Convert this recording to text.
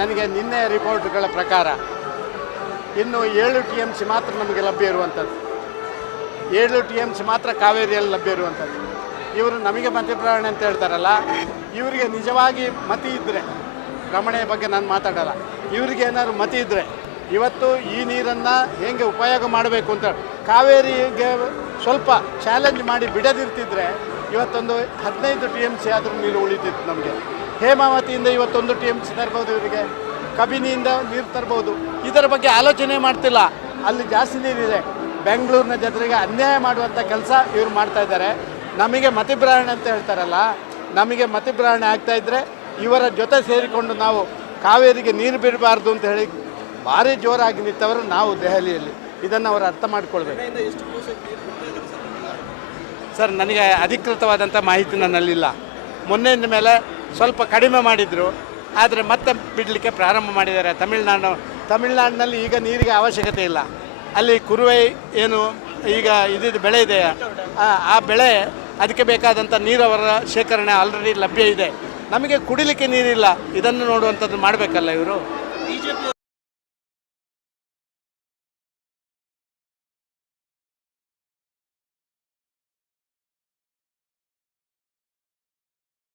ನನಗೆ ನಿನ್ನೆ ರಿಪೋರ್ಟ್ಗಳ ಪ್ರಕಾರ ಇನ್ನು 7 TMC ಮಾತ್ರ ನಮಗೆ ಲಭ್ಯ ಇರುವಂಥದ್ದು. 7 TMC ಮಾತ್ರ ಕಾವೇರಿಯಲ್ಲಿ ಲಭ್ಯ ಇರುವಂಥದ್ದು. ಇವರು ನಮಗೆ ಮತಿಪ್ರಾಣೆ ಅಂತ ಹೇಳ್ತಾರಲ್ಲ, ಇವರಿಗೆ ನಿಜವಾಗಿ ಮತಿ ಇದ್ದರೆ, ರಮಣೆಯ ಬಗ್ಗೆ ನಾನು ಮಾತಾಡಲ್ಲ, ಇವರಿಗೆ ಏನಾದ್ರು ಮತಿ ಇದ್ದರೆ ಇವತ್ತು ಈ ನೀರನ್ನು ಹೇಗೆ ಉಪಯೋಗ ಮಾಡಬೇಕು ಅಂತ ಕಾವೇರಿಗೆ ಸ್ವಲ್ಪ ಚಾಲೆಂಜ್ ಮಾಡಿ ಬಿಡದಿರ್ತಿದ್ರೆ ಇವತ್ತೊಂದು 15 TMC ಆದರೂ ನೀರು ಉಳಿತಿತ್ತು ನಮಗೆ. ಹೇಮಾವತಿಯಿಂದ ಇವತ್ತೊಂದು TMC ತರ್ಬೋದು, ಇವರಿಗೆ ಕಬಿನಿಯಿಂದ ನೀರು ತರ್ಬೋದು. ಇದರ ಬಗ್ಗೆ ಆಲೋಚನೆ ಮಾಡ್ತಿಲ್ಲ. ಅಲ್ಲಿ ಜಾಸ್ತಿ ನೀರಿದೆ. ಬೆಂಗಳೂರಿನ ಜನರಿಗೆ ಅನ್ಯಾಯ ಮಾಡುವಂಥ ಕೆಲಸ ಇವರು ಮಾಡ್ತಾಯಿದ್ದಾರೆ. ನಮಗೆ ಮತಿಭ್ರಮಣೆ ಅಂತ ಹೇಳ್ತಾರಲ್ಲ, ನಮಗೆ ಮತಿಭ್ರಮಣೆ ಆಗ್ತಾಯಿದ್ರೆ ಇವರ ಜೊತೆ ಸೇರಿಕೊಂಡು ನಾವು ಕಾವೇರಿಗೆ ನೀರು ಬಿಡಬಾರ್ದು ಅಂತ ಹೇಳಿ ಭಾರಿ ಜೋರಾಗಿ ನಿಂತವರು ನಾವು ದೆಹಲಿಯಲ್ಲಿ. ಇದನ್ನು ಅವರು ಅರ್ಥ ಮಾಡಿಕೊಳ್ಬೇಕು. ಸರ್, ನನಗೆ ಅಧಿಕೃತವಾದಂಥ ಮಾಹಿತಿ ನನ್ನಲ್ಲಿಲ್ಲ. ಮೊನ್ನೆಯಿಂದ ಮೇಲೆ ಸ್ವಲ್ಪ ಕಡಿಮೆ ಮಾಡಿದರು, ಆದರೆ ಮತ್ತೆ ಬಿಡಲಿಕ್ಕೆ ಪ್ರಾರಂಭ ಮಾಡಿದ್ದಾರೆ. ತಮಿಳ್ನಾಡಿನಲ್ಲಿ ಈಗ ನೀರಿಗೆ ಅವಶ್ಯಕತೆ ಇಲ್ಲ. ಅಲ್ಲಿ ಕುರುವೈ ಏನು ಈಗ ಇದಿದ್ದು ಬೆಳೆ ಇದೆ, ಆ ಬೆಳೆ ಅದಕ್ಕೆ ಬೇಕಾದಂಥ ನೀರವರ ಶೇಖರಣೆ ಆಲ್ರೆಡಿ ಲಭ್ಯ ಇದೆ. ನಮಗೆ ಕುಡಿಲಿಕ್ಕೆ ನೀರಿಲ್ಲ. ಇದನ್ನು ನೋಡುವಂಥದ್ದು ಮಾಡಬೇಕಲ್ಲ ಇವರು.